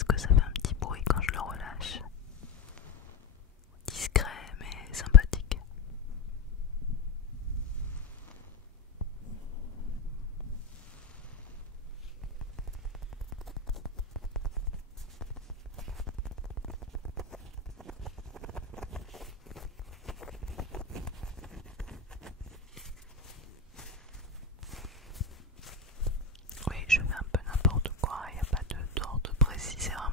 Est-ce que ça fait un petit bruit quand je le relâche? Discret mais sympathique. Oui, je fais un peu n'importe quoi, il n'y a pas d'ordre précis, c'est vraiment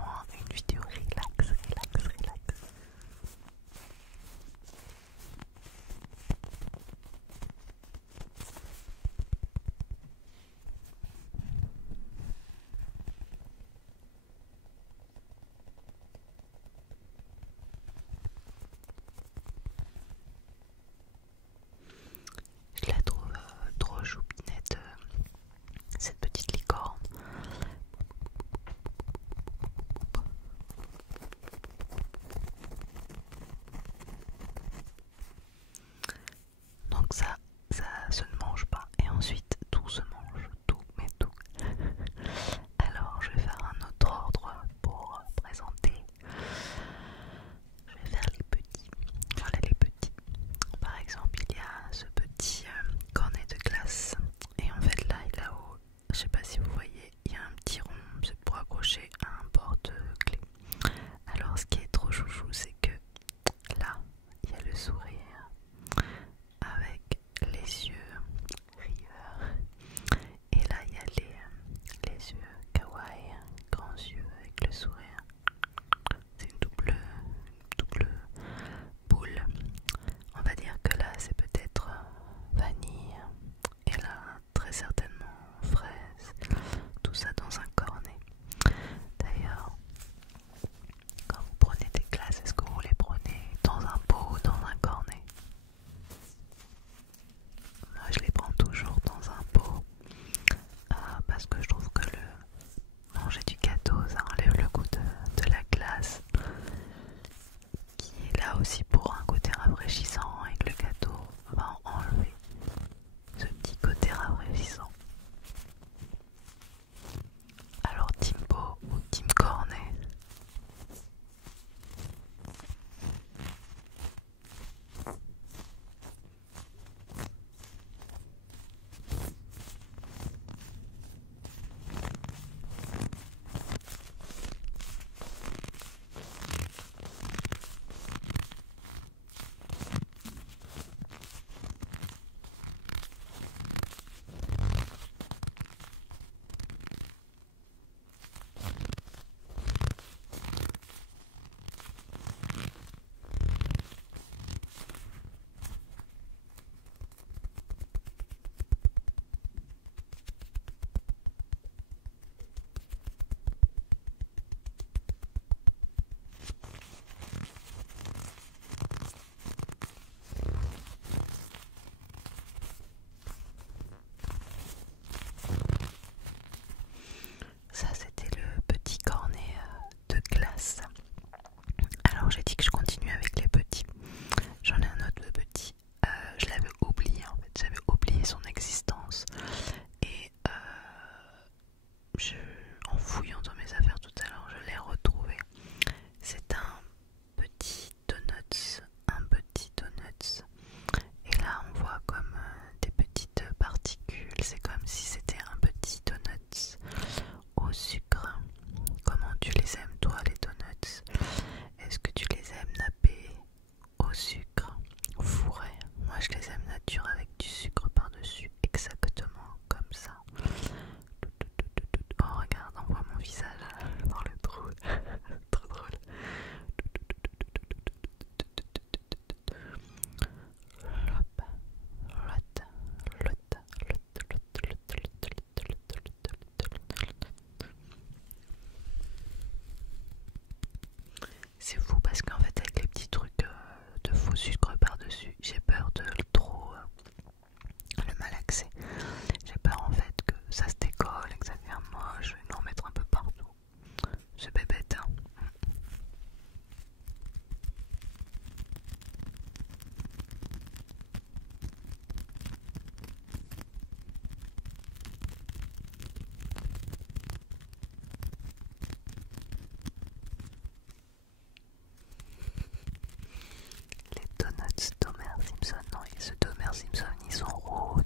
Simpson. Non, ceux d'Homer Simpson, ils sont roses.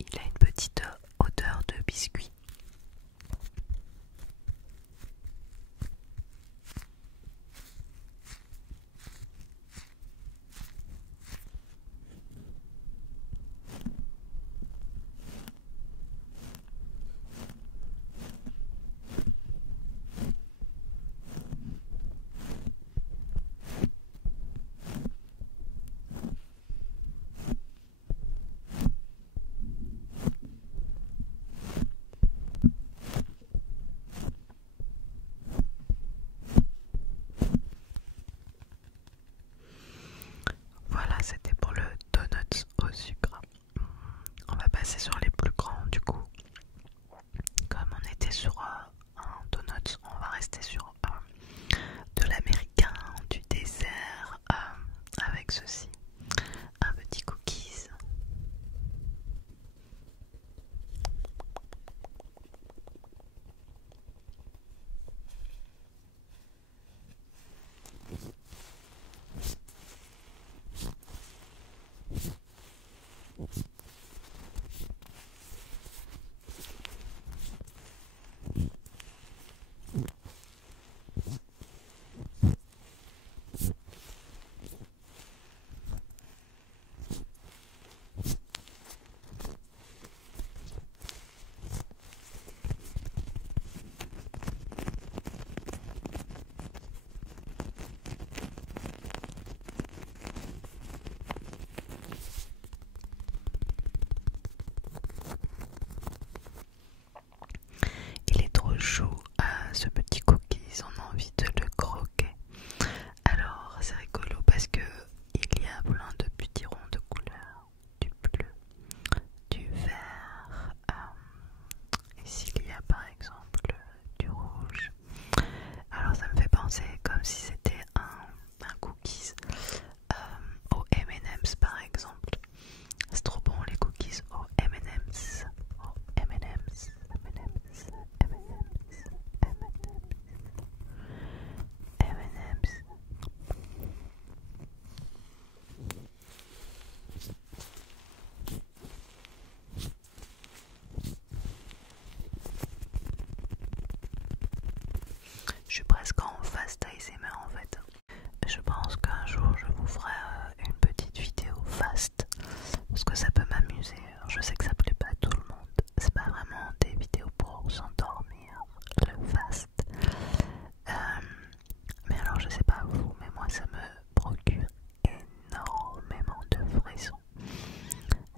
Il a une petite odeur de biscuit. Voilà, c'était pour le donuts au sucre. On va passer sur les plus grands du coup. Comme on était sur un donut, on va rester sur de l'américain, du dessert, avec ceci, un petit cookies. Il est trop chaud, ce petit cookies, on a envie de le croquer. Alors c'est rigolo parce que il y a plein de petits ronds de couleurs, du bleu, du vert, ici il y a par exemple du rouge. Alors ça me fait penser comme si c'était un cookies au M&M's par exemple. C'est trop bon les cookies au M&M's. Au M&M's, M&M's, M&M's, M&M's, M&M's. Je suis presque en fast ASMR en fait. Je pense qu'un jour je vous ferai une petite vidéo fast parce que ça peut m'amuser. Je sais que ça plaît pas à tout le monde. C'est pas vraiment des vidéos pour s'endormir, le fast. Mais alors je sais pas vous, mais moi ça me procure énormément de frissons.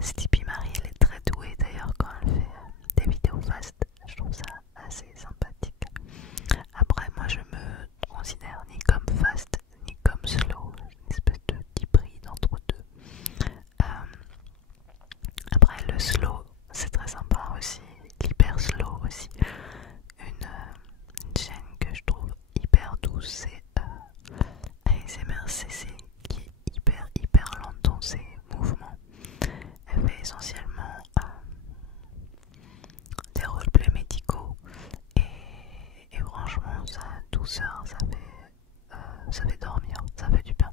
Stippy Marie, elle est très douée d'ailleurs quand elle fait des vidéos fast. Je trouve ça assez sympathique. Après, moi je me considère ni comme fast ni comme slow, une espèce de hybride entre deux. Après, le slow c'est très sympa aussi, l'hyper slow aussi. Une chaîne que je trouve hyper douce, c'est ASMR CC qui est hyper lente dans ses mouvements. Elle fait essentiellement des roleplays médicaux et franchement sa douceur ça fait dormir, ça fait du bien.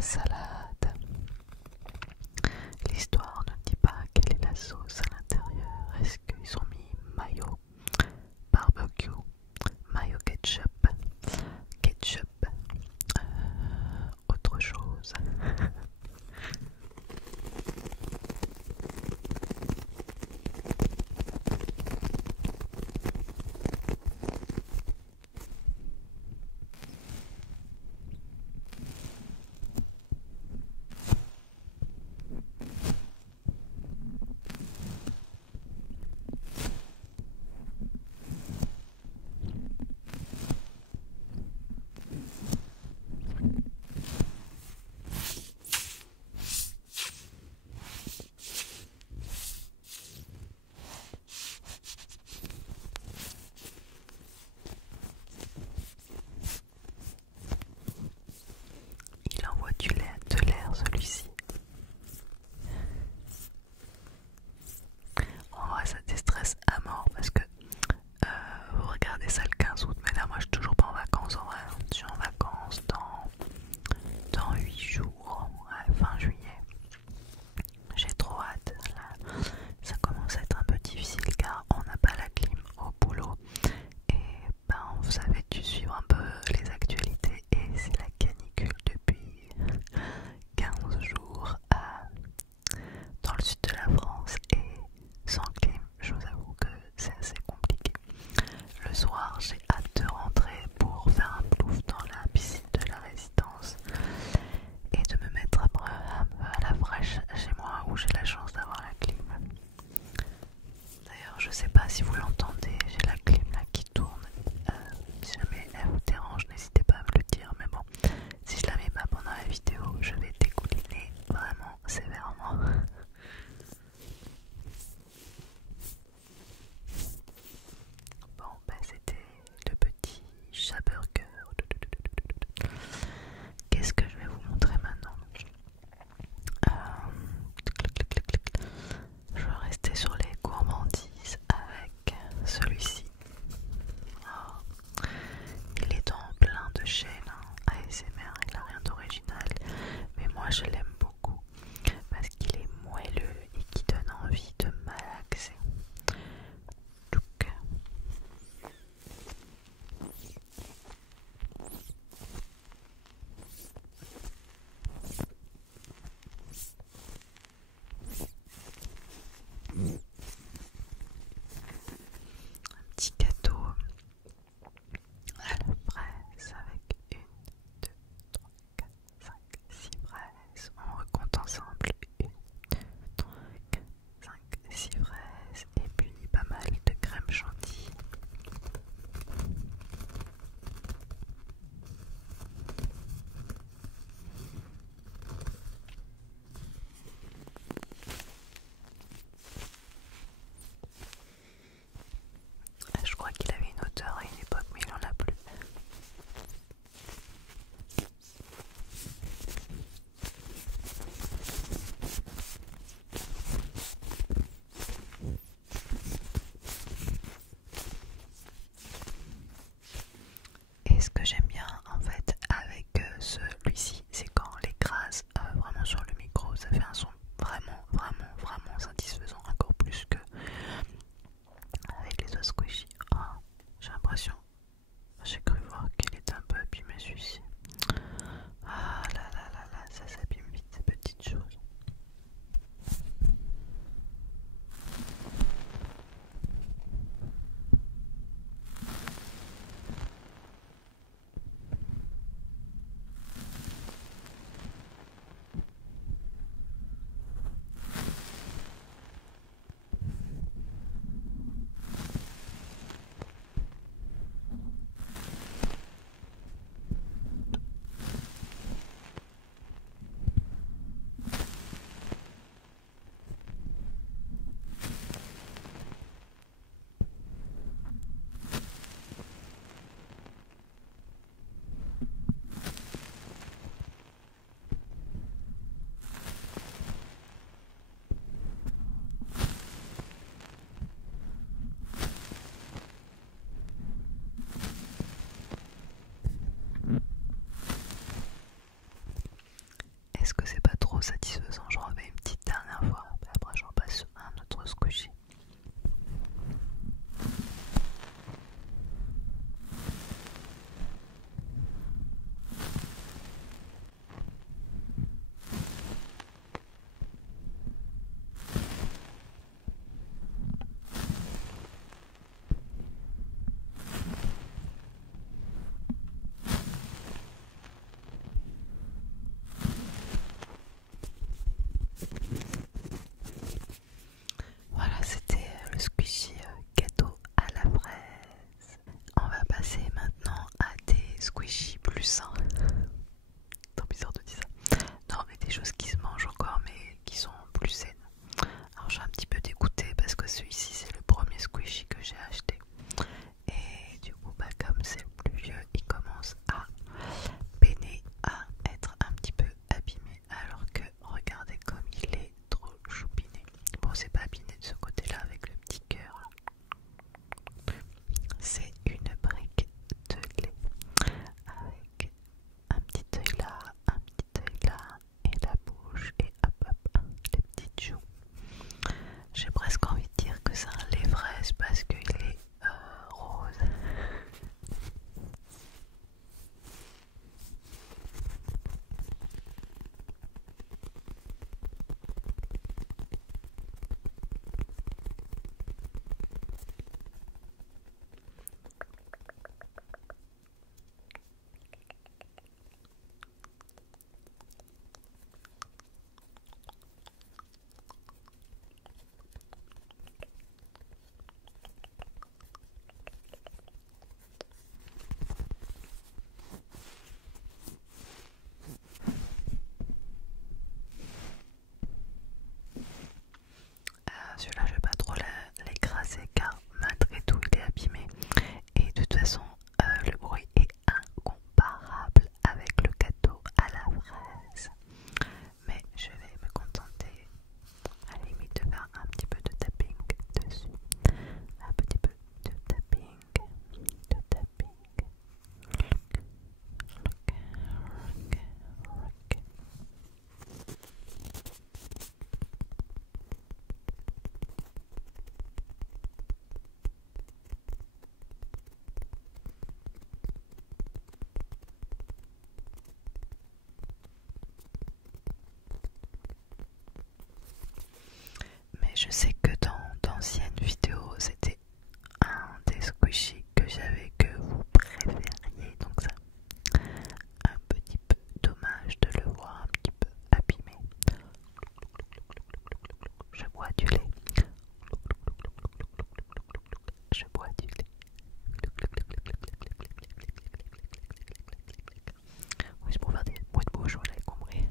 la salade. L'histoire ne dit pas quelle est la sauce à l'intérieur. Est-ce qu'ils ont mis mayo, barbecue, mayo ketchup, autre chose. Il envoie de l'air celui-ci. En vrai ça déstresse à mort parce que vous regardez ça le 15 août, mais là moi je suis toujours pas en vacances en vrai. Je suis en vacances dans 8 jours, ouais, fin juillet. J'ai trop hâte. Là, ça commence à être un peu difficile car on n'a pas la clim au boulot. Et ben vous avez dû suivre un peu les actualités et c'est la canicule depuis 15 jours dans le sud de la France et sans clim, je vous avoue que c'est assez compliqué. Le soir, j'ai hâte de rentrer pour faire un plouf dans la piscine de la résidence et de me mettre un peu à la fraîche chez moi où j'ai la chance d'avoir la clim. D'ailleurs, je sais pas si vous l'entendez, j'ai la clim là qui tourne. Si jamais elle vous dérange, n'hésitez pas à me le dire. Mais bon, si je la mets pas pendant la vidéo, je vais dégouliner vraiment sévèrement. Bon, bah c'était le petit chat burger. Qu'est-ce que je vais vous montrer maintenant? Je vais rester sur les gourmandises avec celui-ci. Oh, il est dans plein de chaînes ASMR, il n'a rien d'original, mais moi je l'aime beaucoup parce qu'il est moelleux et qui donne envie de malaxer. Un petit gâteau à la fraise avec 1, 2, 3, 4, 5, 6 fraises. parce que c'est pas trop satisfaisant. J'en remets une petite dernière fois, après j'en passe un autre squishy. Voilà, c'était le squishy gâteau à la fraise. On va passer maintenant à des squishies plus sains. Trop bizarre de dire ça. Non, mais des choses qui se mangent encore, mais qui sont plus saines. Alors, je suis un petit peu dégoûtée parce que celui-ci, c'est le premier squishy que j'ai acheté. Et du coup, comme c'est le plus vieux, il commence à peiner, à être un petit peu abîmé. Alors que, regardez comme il est trop choupiné. Bon, c'est pas abîmé de ce côté-là avec le petit cœur. C'est une brique de lait avec un petit œil là, un petit œil là, et la bouche, et hop hop, les petites joues. J'ai presque envie de dire que c'est un lait fraise parce qu'il est rose. Celui-là, je vais pas trop l'écraser car malgré tout, il est abîmé. Et de toute façon, le bruit est incomparable avec le gâteau à la fraise. Mais je vais me contenter à la limite de faire un petit peu de tapping dessus. Un petit peu de tapping, de tapping. Rock. Mais je sais que dans d'anciennes vidéos, c'était un des squishies que j'avais que vous préfériez. Donc ça, un petit peu dommage de le voir un petit peu abîmé. Je bois du lait. Je bois du lait. Oui, c'est pour faire des bruits de bouche, vous l'avez compris.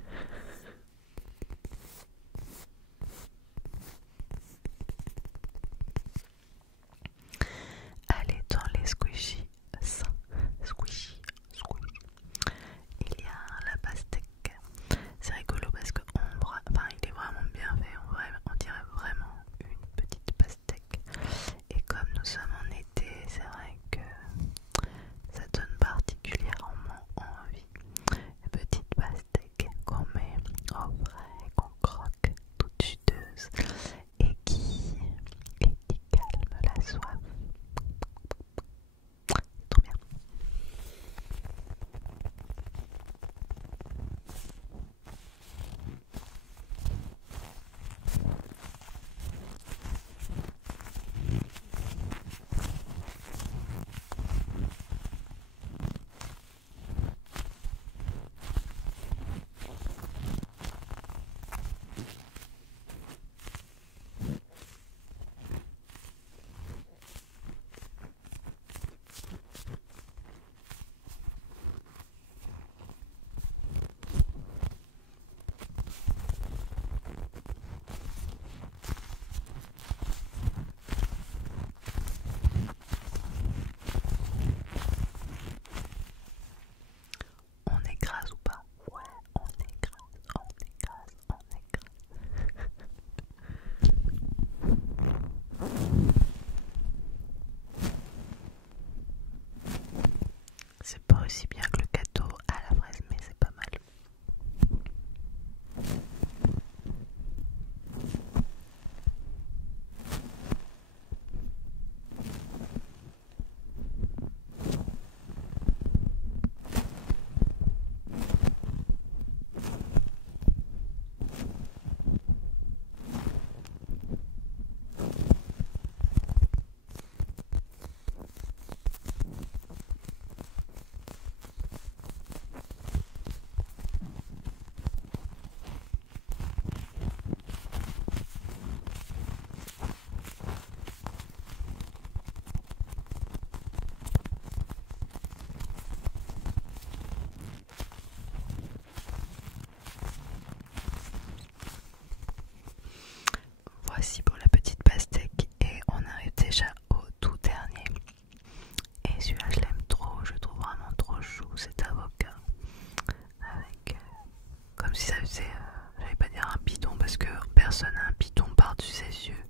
personne a un piton par-dessus ses yeux,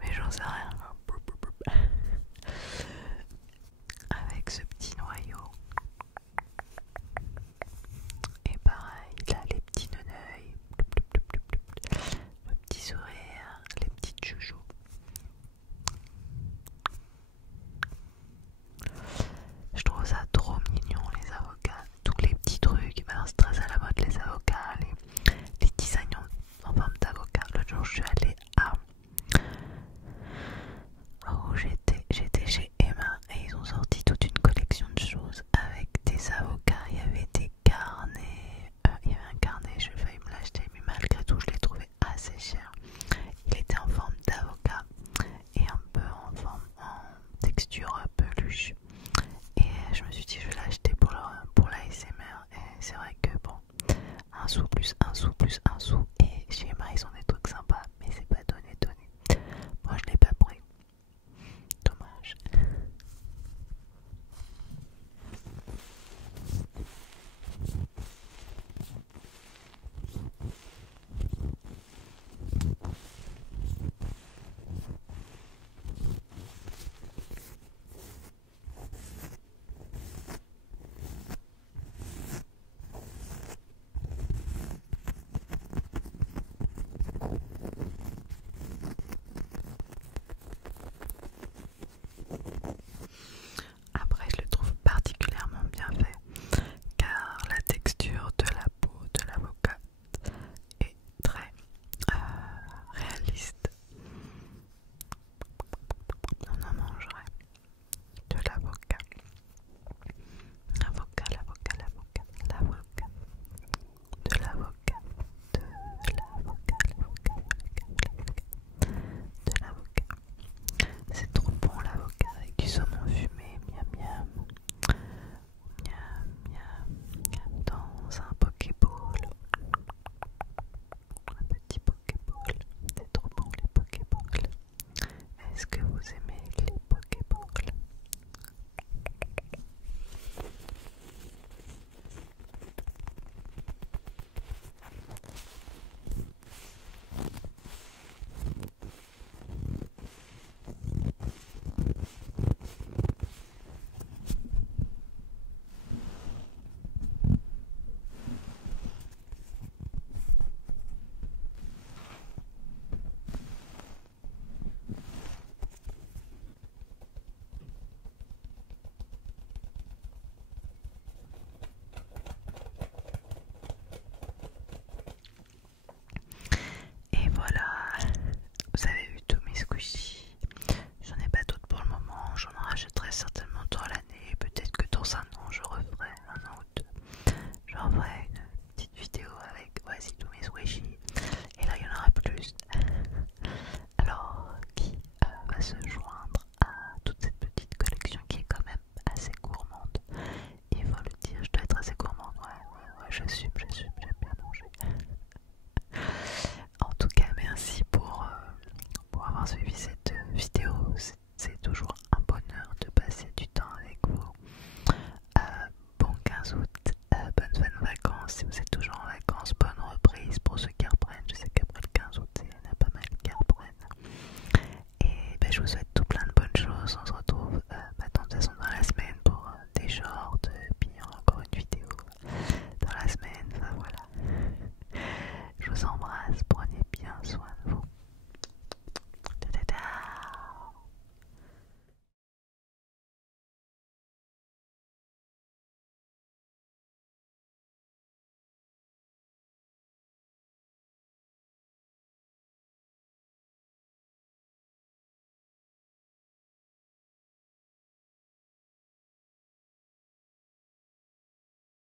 mais j'en sais rien. Avec ce petit noyau. Et pareil, là les petits neneuils, le petit sourire, les petites chouchous. Je trouve ça trop mignon les avocats, tous les petits trucs, ben, c'est très à la mode les avocats, les designs en forme d'avocat. L'autre jour je suis allée à où j'étais chez Emma et ils ont sorti toute une collection de choses avec des avocats, il y avait des carnets, il y avait un carnet, j'ai failli me l'acheter mais malgré tout je l'ai trouvé assez cher. Il était en forme d'avocat et un peu en forme en texture peluche et je me suis dit je vais l'acheter pour l'ASMR et c'est vrai que bon, un sou plus un sou plus un sou